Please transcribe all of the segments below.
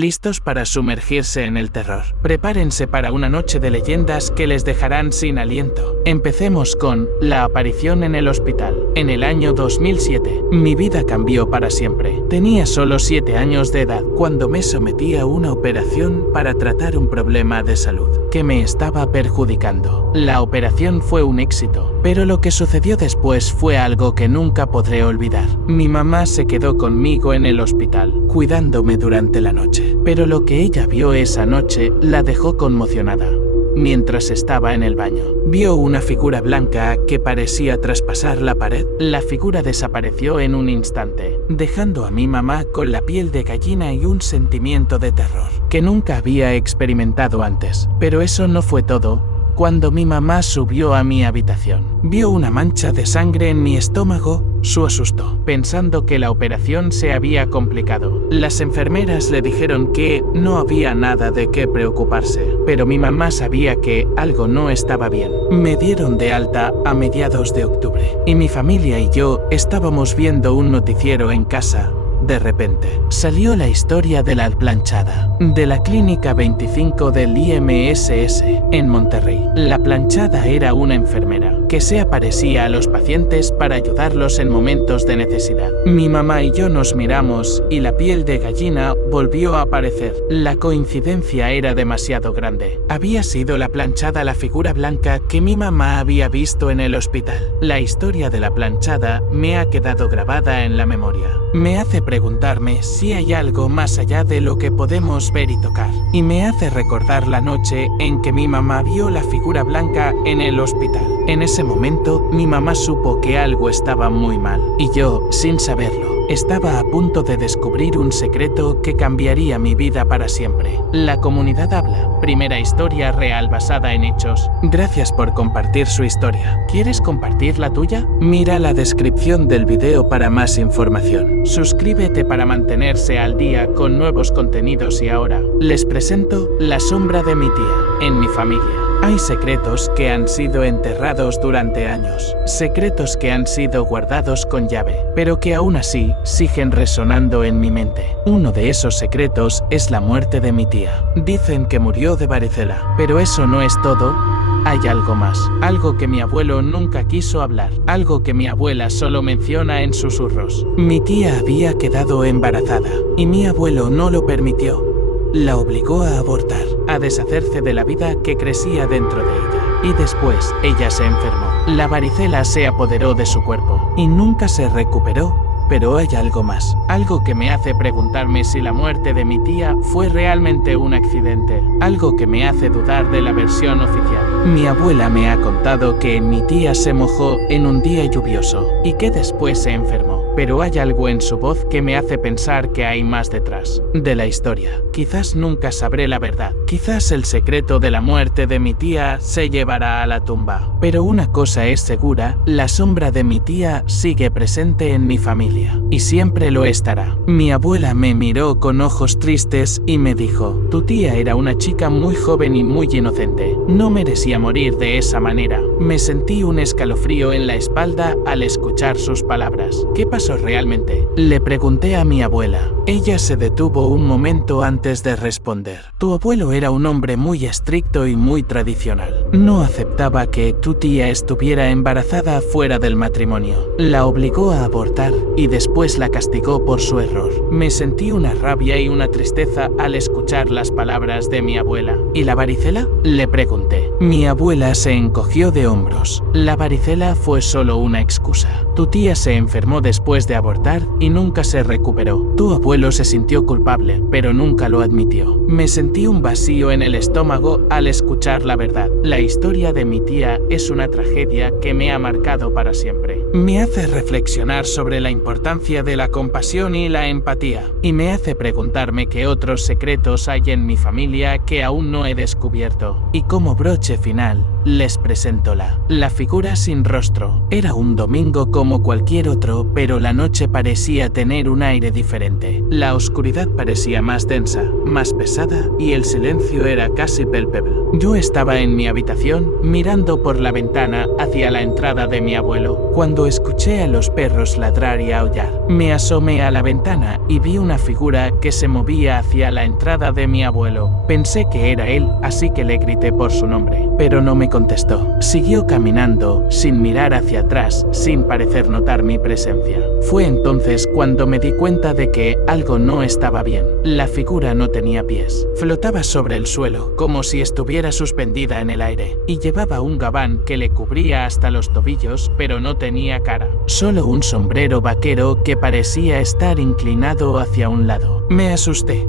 listos para sumergirse en el terror. Prepárense para una noche de leyendas que les dejarán sin aliento. Empecemos con la aparición en el hospital. En el año 2007, mi vida cambió para siempre. Tenía solo 7 años de edad cuando me sometí a una operación para tratar un problema de salud que me estaba perjudicando. La operación fue un éxito, pero lo que sucedió después fue algo que nunca podré olvidar. Mi mamá se quedó conmigo en el hospital, cuidándome durante la noche, pero lo que ella vio esa noche la dejó conmocionada. Mientras estaba en el baño, vio una figura blanca que parecía traspasar la pared. La figura desapareció en un instante, dejando a mi mamá con la piel de gallina y un sentimiento de terror que nunca había experimentado antes. Pero eso no fue todo. Cuando mi mamá subió a mi habitación, vio una mancha de sangre en mi estómago. Se asustó, pensando que la operación se había complicado. Las enfermeras le dijeron que no había nada de qué preocuparse, pero mi mamá sabía que algo no estaba bien. Me dieron de alta a mediados de octubre, y mi familia y yo estábamos viendo un noticiero en casa. De repente, salió la historia de la planchada, de la Clínica 25 del IMSS, en Monterrey. La planchada era una enfermera que se aparecía a los pacientes para ayudarlos en momentos de necesidad. Mi mamá y yo nos miramos y la piel de gallina volvió a aparecer. La coincidencia era demasiado grande. Había sido la planchada la figura blanca que mi mamá había visto en el hospital. La historia de la planchada me ha quedado grabada en la memoria. Me hace preguntarme si hay algo más allá de lo que podemos ver y tocar. Y me hace recordar la noche en que mi mamá vio la figura blanca en el hospital. En ese momento, mi mamá supo que algo estaba muy mal. Y yo, sin saberlo, estaba a punto de descubrir un secreto que cambiaría mi vida para siempre. La comunidad habla. Primera historia real basada en hechos. Gracias por compartir su historia. ¿Quieres compartir la tuya? Mira la descripción del video para más información. Suscríbete para mantenerse al día con nuevos contenidos y ahora les presento la sombra de mi tía. En mi familia hay secretos que han sido enterrados durante años, secretos que han sido guardados con llave, pero que aún así siguen resonando en mi mente. Uno de esos secretos es la muerte de mi tía. Dicen que murió de varicela, pero eso no es todo. Hay algo más, algo que mi abuelo nunca quiso hablar, algo que mi abuela solo menciona en susurros. Mi tía había quedado embarazada y mi abuelo no lo permitió. La obligó a abortar, a deshacerse de la vida que crecía dentro de ella. Y después, ella se enfermó. La varicela se apoderó de su cuerpo y nunca se recuperó. Pero hay algo más, algo que me hace preguntarme si la muerte de mi tía fue realmente un accidente, algo que me hace dudar de la versión oficial. Mi abuela me ha contado que mi tía se mojó en un día lluvioso y que después se enfermó. Pero hay algo en su voz que me hace pensar que hay más detrás de la historia. Quizás nunca sabré la verdad. Quizás el secreto de la muerte de mi tía se llevará a la tumba. Pero una cosa es segura, la sombra de mi tía sigue presente en mi familia. Y siempre lo estará. Mi abuela me miró con ojos tristes y me dijo: tu tía era una chica muy joven y muy inocente. No merecía morir de esa manera. Me sentí un escalofrío en la espalda al escuchar sus palabras. ¿Qué pasó realmente? Le pregunté a mi abuela. Ella se detuvo un momento antes de responder. Tu abuelo era un hombre muy estricto y muy tradicional. No aceptaba que tu tía estuviera embarazada fuera del matrimonio. La obligó a abortar y después la castigó por su error. Me sentí una rabia y una tristeza al escuchar las palabras de mi abuela. ¿Y la varicela? Le pregunté. Mi abuela se encogió de hombros. La varicela fue solo una excusa. Tu tía se enfermó después de abortar y nunca se recuperó. Tu abuelo se sintió culpable, pero nunca lo admitió. Me sentí un vacío en el estómago al escuchar la verdad. La historia de mi tía es una tragedia que me ha marcado para siempre. Me hace reflexionar sobre la importancia de la compasión y la empatía. Y me hace preguntarme qué otros secretos hay en mi familia que aún no he descubierto. Y como broche final, les presento la figura sin rostro. Era un domingo como cualquier otro, pero la noche parecía tener un aire diferente. La oscuridad parecía más densa, más pesada, y el silencio era casi palpable. Yo estaba en mi habitación, mirando por la ventana hacia la entrada de mi abuelo, cuando escuché a los perros ladrar y aullar. Me asomé a la ventana y vi una figura que se movía hacia la entrada de mi abuelo. Pensé que era él, así que le grité por su nombre, pero no me contestó. Siguió caminando, sin mirar hacia atrás, sin parecer notar mi presencia. Fue entonces cuando me di cuenta de que algo no estaba bien. La figura no tenía pies. Flotaba sobre el suelo, como si estuviera suspendida en el aire, y llevaba un gabán que le cubría hasta los tobillos, pero no tenía cara. Solo un sombrero vaquero que parecía estar inclinado hacia un lado. Me asusté.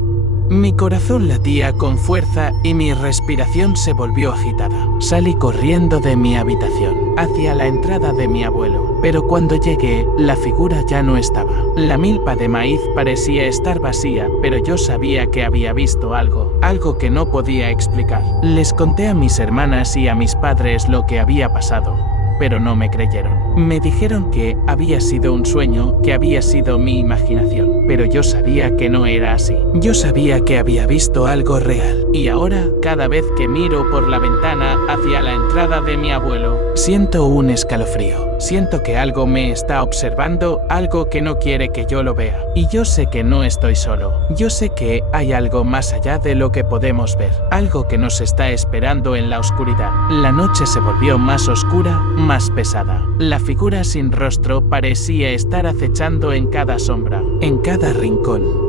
Mi corazón latía con fuerza y mi respiración se volvió agitada. Salí corriendo de mi habitación, hacia la entrada de mi abuelo, pero cuando llegué, la figura ya no estaba. La milpa de maíz parecía estar vacía, pero yo sabía que había visto algo que no podía explicar. Les conté a mis hermanas y a mis padres lo que había pasado, pero no me creyeron. Me dijeron que había sido un sueño, que había sido mi imaginación, pero yo sabía que no era así. Yo sabía que había visto algo real, y ahora, cada vez que miro por la ventana hacia la entrada de mi abuelo, siento un escalofrío. Siento que algo me está observando, algo que no quiere que yo lo vea. Y yo sé que no estoy solo. Yo sé que hay algo más allá de lo que podemos ver, algo que nos está esperando en la oscuridad. La noche se volvió más oscura, más pesada. La figura sin rostro parecía estar acechando en cada sombra, en cada rincón.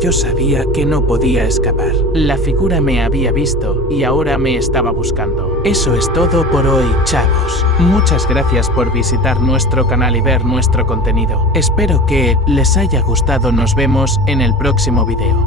Yo sabía que no podía escapar. La figura me había visto y ahora me estaba buscando. Eso es todo por hoy, chavos. Muchas gracias por visitar nuestro canal y ver nuestro contenido. Espero que les haya gustado. Nos vemos en el próximo video.